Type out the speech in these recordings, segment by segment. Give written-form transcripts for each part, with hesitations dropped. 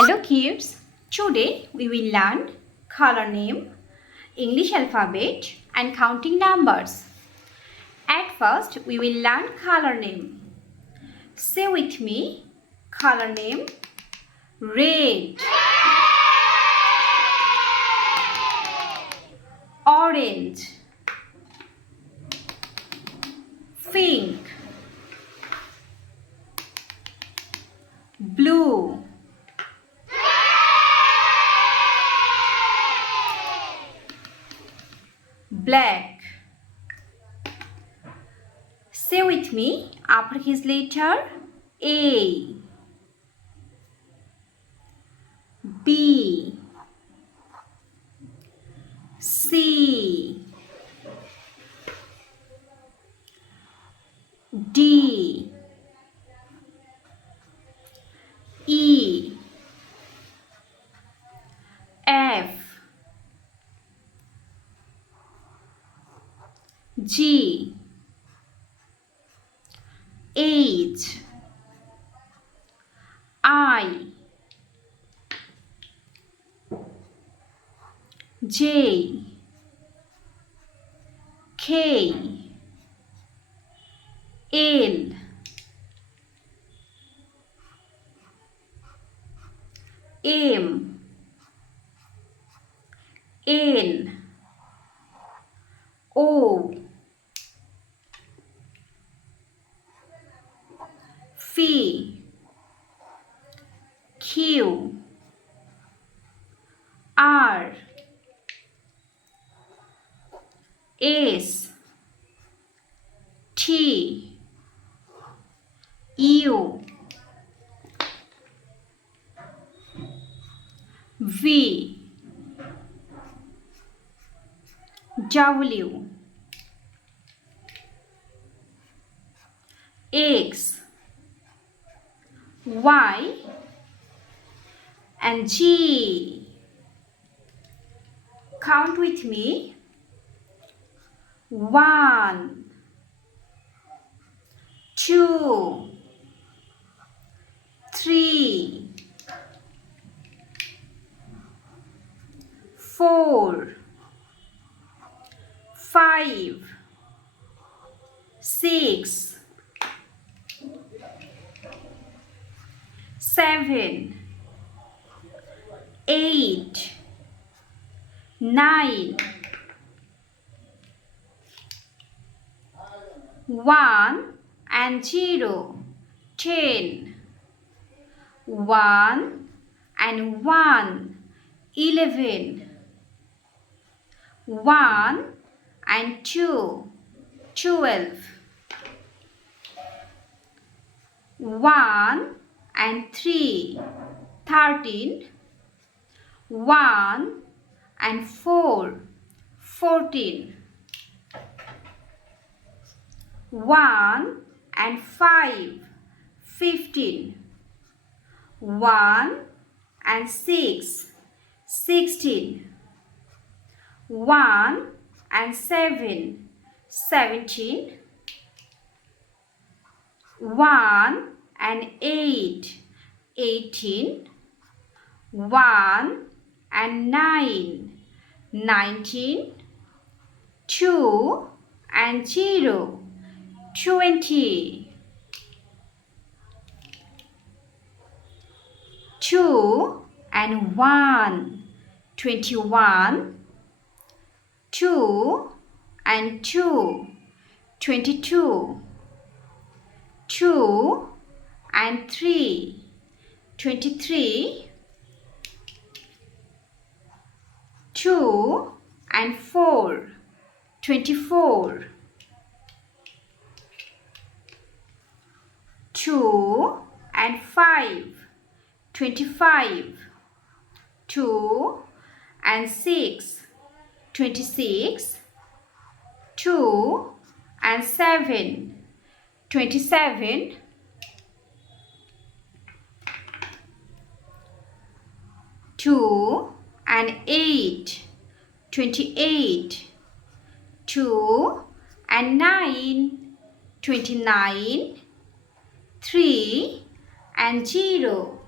Hello kids, today we will learn color name, English alphabet and counting numbers. At first we will learn color name. Say with me, color name, red, orange, pink, blue, black. Say with me, uppercase letter A, B, C, D, E, F, G, H, I, J, K, L, M, N, O, P, Q, R, S, T, U, V, W, X, Y and G. Count with me. 1, 2, 3, 4, 5, 6, 7, 8, 9, 1 and 0, 10, 1 and 1, 11, 1 and 2, 12, 1 and 3, 13, 1 and 4, 14, 1 and 5, 15, 1 and 6, 16, 1 and 7, 17, 1 and 8, 18, 1 and 9, 19, 2 and 0, 20, 2 and 1, 21, 2 and 2, 22, 2 and 3, 23, 2 and 4, 24, 2 and 5, 25, 2 and 6, 26, 2 and 7, 27, 2 and 8, 28, 2 and 9, 29, 3 and 0,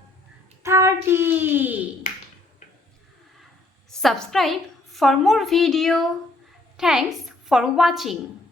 30. Subscribe for more video. Thanks for watching.